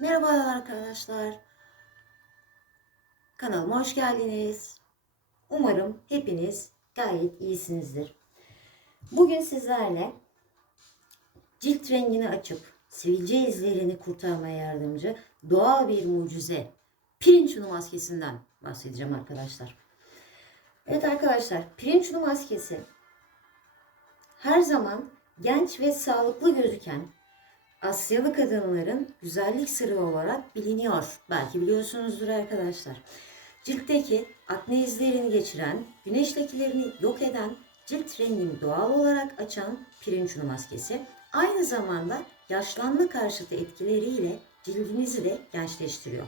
Merhabalar arkadaşlar. Kanalıma hoş geldiniz. Umarım hepiniz gayet iyisinizdir. Bugün sizlerle cilt rengini açıp sivilce izlerini kurtarmaya yardımcı doğal bir mucize pirinç unu maskesinden bahsedeceğim arkadaşlar. Evet arkadaşlar pirinç unu maskesi her zaman genç ve sağlıklı gözüken Asyalı kadınların güzellik sırrı olarak biliniyor. Belki biliyorsunuzdur arkadaşlar. Ciltteki akne izlerini geçiren, güneş lekelerini yok eden, cilt rengini doğal olarak açan pirinç unu maskesi aynı zamanda yaşlanma karşıtı etkileriyle cildinizi de gençleştiriyor.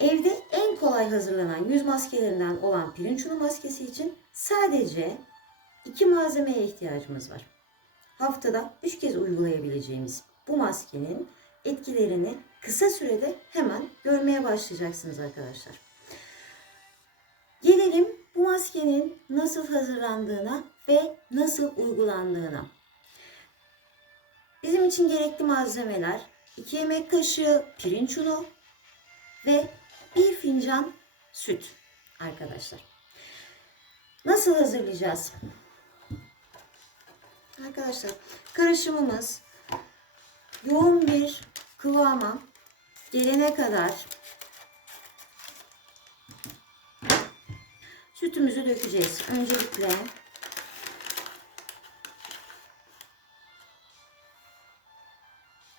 Evde en kolay hazırlanan yüz maskelerinden olan pirinç unu maskesi için sadece iki malzemeye ihtiyacımız var haftada 3 kez uygulayabileceğimiz bu maskenin etkilerini kısa sürede hemen görmeye başlayacaksınız arkadaşlar. Gelelim bu maskenin nasıl hazırlandığına ve nasıl uygulandığına. Bizim için gerekli malzemeler 2 yemek kaşığı pirinç unu ve 1 fincan süt arkadaşlar. Nasıl hazırlayacağız? Arkadaşlar karışımımız yoğun bir kıvama gelene kadar sütümüzü dökeceğiz. Öncelikle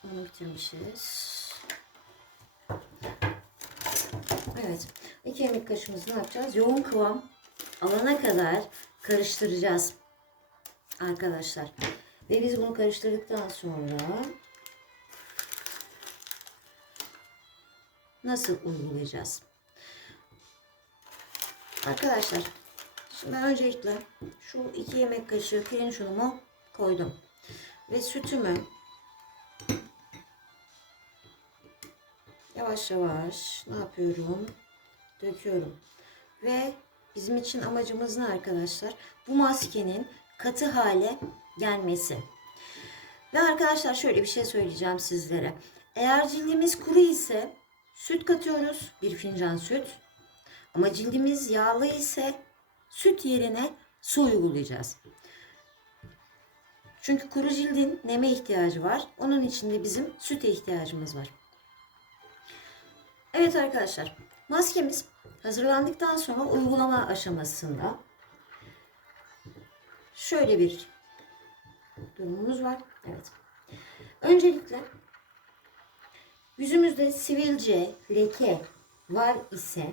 onu bitirmişiz. Evet. 2 yemek kaşığımızı ne yapacağız? Yoğun kıvam alana kadar karıştıracağız arkadaşlar. Ve biz bunu karıştırdıktan sonra nasıl uygulayacağız? Arkadaşlar şimdi öncelikle şu iki yemek kaşığı pirinç unumu koydum. Ve sütümü yavaş yavaş ne yapıyorum? Döküyorum. Ve bizim için amacımız ne arkadaşlar? Bu maskenin katı hale gelmesi. Ve arkadaşlar şöyle bir şey söyleyeceğim sizlere. Eğer cildimiz kuru ise süt katıyoruz. Bir fincan süt. Ama cildimiz yağlı ise süt yerine su uygulayacağız. Çünkü kuru cildin neme ihtiyacı var. Onun için de bizim süte ihtiyacımız var. Evet arkadaşlar. Maskemiz hazırlandıktan sonra uygulama aşamasında şöyle bir durumumuz var. Evet. Öncelikle yüzümüzde sivilce, leke var ise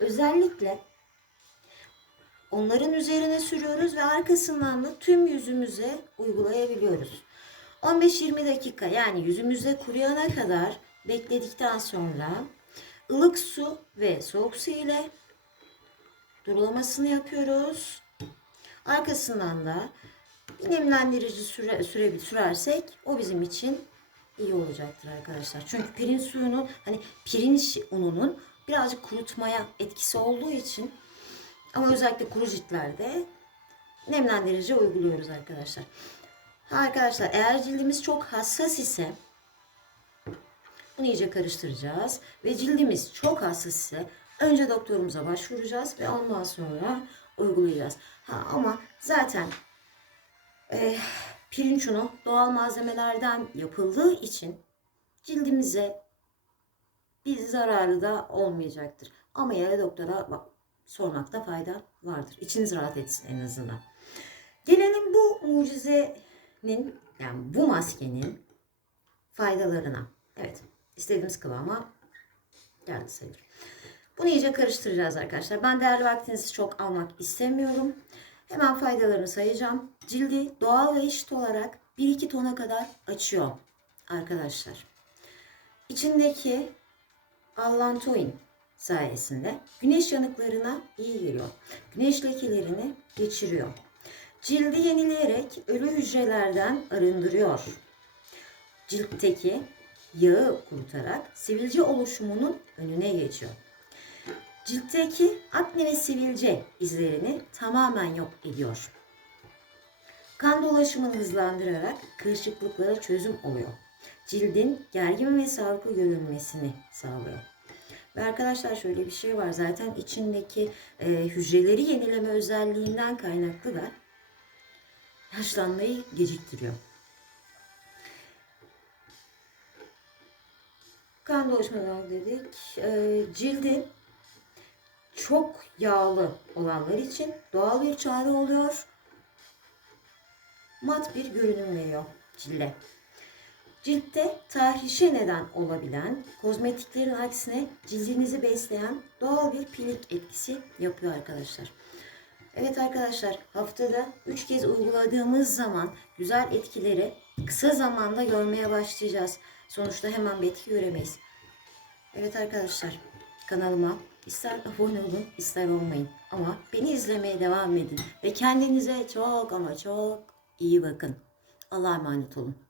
özellikle onların üzerine sürüyoruz ve arkasından da tüm yüzümüze uygulayabiliyoruz. 15-20 dakika yani yüzümüzde kuruyana kadar bekledikten sonra ılık su ve soğuk su ile durulamasını yapıyoruz. Arkasından da bir nemlendirici süre, süre, sürersek o bizim için iyi olacaktır arkadaşlar. Çünkü pirinç suyunun hani pirinç ununun birazcık kurutmaya etkisi olduğu için ama özellikle kuru ciltlerde nemlendirici uyguluyoruz arkadaşlar. Arkadaşlar eğer cildimiz çok hassas ise bunu iyice karıştıracağız ve cildimiz çok hassas ise önce doktorumuza başvuracağız ve ondan sonra uygulayacağız. Ha, ama zaten e, pirinç unu doğal malzemelerden yapıldığı için cildimize bir zararı da olmayacaktır. Ama yine doktora bak, sormakta fayda vardır. İçiniz rahat etsin en azından. Gelelim bu mucizenin yani bu maskenin faydalarına. Evet istediğimiz kıvama geldi sayılır. Bunu iyice karıştıracağız arkadaşlar. Ben değerli vaktinizi çok almak istemiyorum. Hemen faydalarını sayacağım. Cildi doğal ve eşit olarak 1-2 tona kadar açıyor arkadaşlar. İçindeki allantoin sayesinde güneş yanıklarına iyi geliyor. Güneş lekelerini geçiriyor. Cildi yenileyerek ölü hücrelerden arındırıyor. Ciltteki yağı kurutarak sivilce oluşumunun önüne geçiyor. Ciltteki akne ve sivilce izlerini tamamen yok ediyor. Kan dolaşımını hızlandırarak kırışıklıklara çözüm oluyor. cildin gergin ve sağlıklı görünmesini sağlıyor. Ve arkadaşlar şöyle bir şey var. Zaten içindeki e, hücreleri yenileme özelliğinden kaynaklı da yaşlanmayı geciktiriyor. Kan dolaşmadan dedik. E, cildin çok yağlı olanlar için doğal bir çare oluyor. Mat bir görünüm veriyor cilde. Ciltte tahrişe neden olabilen, kozmetiklerin aksine cildinizi besleyen doğal bir pilik etkisi yapıyor arkadaşlar. Evet arkadaşlar haftada 3 kez uyguladığımız zaman güzel etkileri kısa zamanda görmeye başlayacağız. Sonuçta hemen bir etki göremeyiz. Evet arkadaşlar kanalıma ister abone olun ister olmayın ama beni izlemeye devam edin ve kendinize çok ama çok iyi bakın. Allah'a emanet olun.